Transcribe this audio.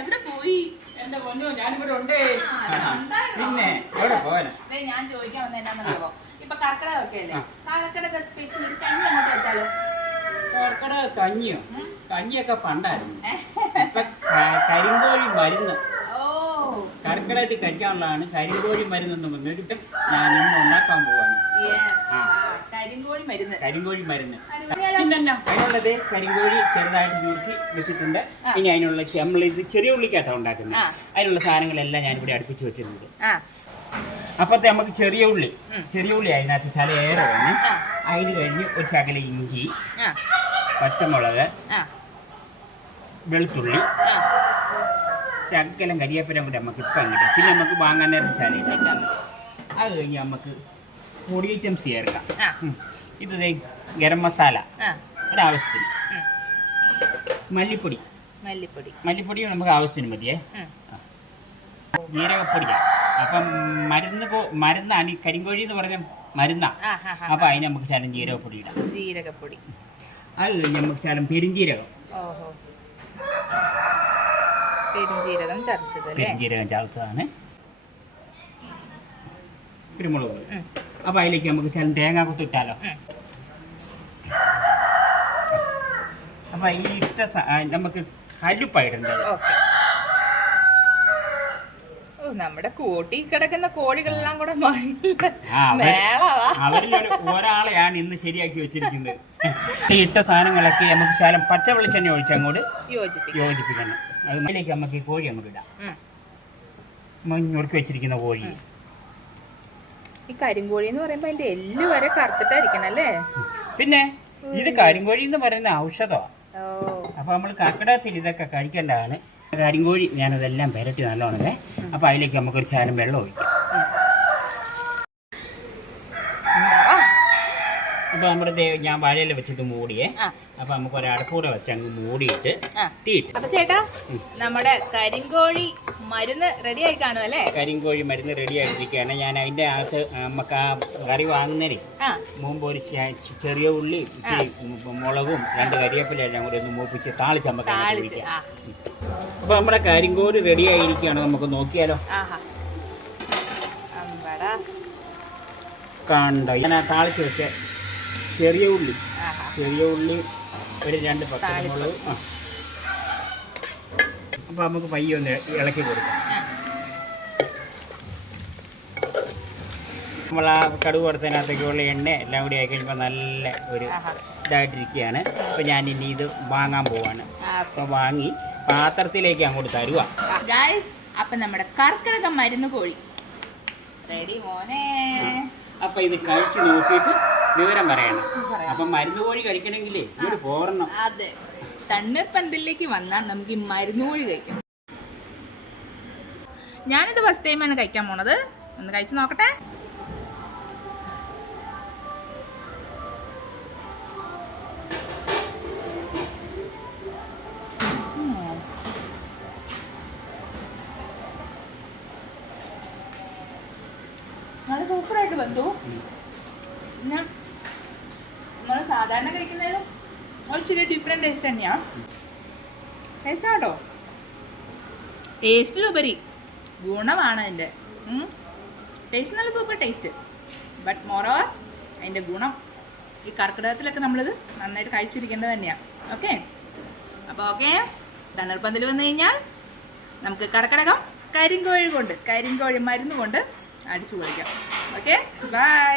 എവിടെ പോയി? എന്റെ പൊന്നോ, ഞാനിവിടെ ഉണ്ട്. പിന്നെ എവിടെ പോവാനാ? ഞാൻ ചോദിക്കാൻ വന്ന എന്നാന്നറിയോ, ഇപ്പൊ കർക്കിടക ഒക്കെ അല്ലേ, കർക്കിടക സ്പെഷ്യൽ കഞ്ഞി അങ്ങോട്ട് വെച്ചാലോ? കർക്കിടക കഞ്ഞിയോ? കഞ്ഞിയൊക്കെ പണ്ടായിരുന്നു. ഇപ്പൊ കരിങ്കോഴി മരുന്ന്, കർക്കിടകത്തിൽ കഴിക്കാനുള്ളതാണ് കരിങ്കോഴി മരുന്നെന്ന് പറഞ്ഞിട്ട് ഞാൻ ഇന്ന് ഉണ്ടാക്കാൻ പോവാണ്. കരിങ്കോഴി മരുന്ന് പിന്നെ അതിനുള്ളത് കരിങ്കോഴി ചെറുതായിട്ട് നുറുക്കി വെച്ചിട്ടുണ്ട്. ഇനി അതിനുള്ള നമ്മളിത് ചെറിയ ഉള്ളിക്കകത്താണ് ഉണ്ടാക്കുന്നത്. അതിനുള്ള സാധനങ്ങളെല്ലാം ഞാനിവിടെ അടുപ്പിച്ച് വെച്ചിട്ടുണ്ട്. അപ്പത്തെ നമുക്ക് ചെറിയ ഉള്ളി അതിനകത്ത് ശകലം ഏറെ വേണം. അതിന് കഴിഞ്ഞ് ഒരു ശകല ഇഞ്ചി, പച്ചമുളക്, വെളുത്തുള്ളി, ശകലം കരിയേപ്പില കൂടെ നമുക്ക് ഇപ്പം കിട്ടും. പിന്നെ നമുക്ക് വാങ്ങാൻ നേരം ശാലയില്ല. അത് കഴിഞ്ഞ് നമുക്ക് പൊടി ഐറ്റംസ് ചേർക്കാം. ഇത് ഗരം മസാല ഒരാവശ്യത്തിന്, മല്ലിപ്പൊടി നമുക്ക് ആവശ്യത്തിന് മതിയേ. ജീരകപ്പൊടിയാണ്. അപ്പം മരുന്നാണ് ഈ കരിങ്കോഴി എന്ന് പറഞ്ഞ മരുന്നാ. അപ്പൊ അതിന് നമുക്ക് ശകലം ജീരകപ്പൊടി ഇടാം. അത് കഴിഞ്ഞ് നമുക്ക് ശകലം പെരിഞ്ജീരകം ചതച്ചതാണ്, കുരുമുളക്. അപ്പൊ അതിലേക്ക് നമുക്ക് ശകലം തേങ്ങ കുത്തി ഇട്ടാലോ. അപ്പൊ ഈ ഇട്ട നമുക്ക് കല്ലുപ്പായിട്ടുണ്ട്. നമ്മുടെ കൂട്ടി കിടക്കുന്ന കോഴികളെല്ലാം കൂടെ അവരിൽ ഒരാളെയാണ് ഇന്ന് ശരിയാക്കി വെച്ചിരിക്കുന്നത്. ഇട്ട സാധനങ്ങളൊക്കെ നമുക്ക് ശകലം പച്ച വെളിച്ചെണ്ണ ഒഴിച്ച് അങ്ങോട്ട് യോജിപ്പിക്കണം. അതിലേക്ക് നമുക്ക് ഈ കോഴി നമുക്ക് ഇടാം. ഞുറുക്കി വെച്ചിരിക്കുന്ന കോഴി. ഈ കരിങ്കോഴി എന്ന് പറയുമ്പോ അതിന്റെ എല്ല് വരെ കറുത്തിട്ടായിരിക്കണം അല്ലേ? പിന്നെ ഇത് കരിങ്കോഴി എന്ന് പറയുന്ന ഔഷധമാണ്. അപ്പൊ നമ്മൾ കർക്കിടകത്തിൽ ഇതൊക്കെ കഴിക്കേണ്ടതാണ്. കരിങ്കോഴി ഞാനതെല്ലാം പെരട്ടി നല്ലോണമേ. അപ്പൊ അതിലേക്ക് നമുക്കൊരു ശകലം വെള്ളം ഒഴിക്കാം. അപ്പൊ നമ്മുടെ ഞാൻ വാഴയില വെച്ചിട്ട് മൂടിയേ. അപ്പൊ നമുക്ക് ഒരടക്കൂടെ വെച്ച് അങ്ങ് മൂടിയിട്ട് തീയിട്ട്. അപ്പൊ ചേട്ടാ, നമ്മുടെ കരിങ്കോഴി മരുന്ന് റെഡി ആയി കാണും അല്ലേ? കരിങ്കോഴി മരുന്ന് റെഡി ആയിട്ടിരിക്കുകയാണ്. ഞാൻ അതിന്റെ അകത്ത് നമുക്ക് ആ കറി വാങ്ങുന്നേരെ മുമ്പ് ഒരു ചെറിയ ഉള്ളി, മുളകും 2 കരിവേപ്പില എല്ലാം കൂടി ഒന്ന് മൂപ്പിച്ച് താളിച്ചമ്പക്ക. അപ്പൊ നമ്മുടെ കരിങ്കോഴി റെഡി ആയിരിക്കുകയാണ്. നമുക്ക് നോക്കിയാലോ. കണ്ടോ, ഞാൻ താളിച്ച് വെച്ച ചെറിയ ഉള്ളി ഒരു 2 പച്ചമുളക്. അപ്പൊ നമുക്ക് പയ്യെ ഒന്ന് ഇളക്കി കൊടുക്കാം. നമ്മൾ ആ കടുക് കൊടുത്തതിനകത്തേക്കുള്ള എണ്ണ എല്ലാം കൂടി ആയി കഴിയുമ്പോൾ നല്ല ഒരു ഇതായിട്ടിരിക്കുകയാണ്. അപ്പൊ ഞാൻ ഇനി ഇത് വാങ്ങാൻ പോവാണ്. അപ്പൊ വാങ്ങി പാത്രത്തിലേക്ക് അങ്ങോട്ട് തരുക. അപ്പൊ നമ്മുടെ കർക്കിടക മരുന്ന് കോഴി റെഡി മോനെ. അപ്പൊ ഇത് കഴിച്ചു നോക്കിയിട്ട് വിവരം പറയണം. അപ്പൊ മരുന്ന് കോഴി കഴിക്കണമെങ്കിലേ ഒരു പോരണം. അതെ, തണ്ണീർപ്പന്തലിലേക്ക് വന്നാൽ നമുക്ക് ഈ മരുന്ന് കോഴി കഴിക്കാം. ഞാനിത് ഫസ്റ്റ് ടൈമാണ് കഴിക്കാൻ പോണത്. ഒന്ന് കഴിച്ചു നോക്കട്ടെ. നല്ല സൂപ്പറായിട്ട് ബന്ധു. നമ്മൾ സാധാരണ കഴിക്കുന്നതിലും ഇച്ചിരി ഡിഫറെൻറ്റ് ടേസ്റ്റ് തന്നെയാണ്. ടേസ്റ്റ് ആട്ടോ, ടേസ്റ്റിലുപരി ഗുണമാണ് അതിൻ്റെ. ടേസ്റ്റ് നല്ല സൂപ്പർ ടേസ്റ്റ്. ബട്ട് മോറോവർ അതിൻ്റെ ഗുണം ഈ കർക്കിടകത്തിലൊക്കെ നമ്മളിത് നന്നായിട്ട് കഴിച്ചിരിക്കേണ്ടത് തന്നെയാണ്. ഓക്കെ, അപ്പോൾ ഓക്കെ, തണ്ണീർപ്പന്തൽ വന്നു കഴിഞ്ഞാൽ നമുക്ക് കർക്കിടകം കരിങ്കോഴി മരുന്ന് കൊണ്ട് അടിച്ചു പൊളിക്കാം. Okay, by.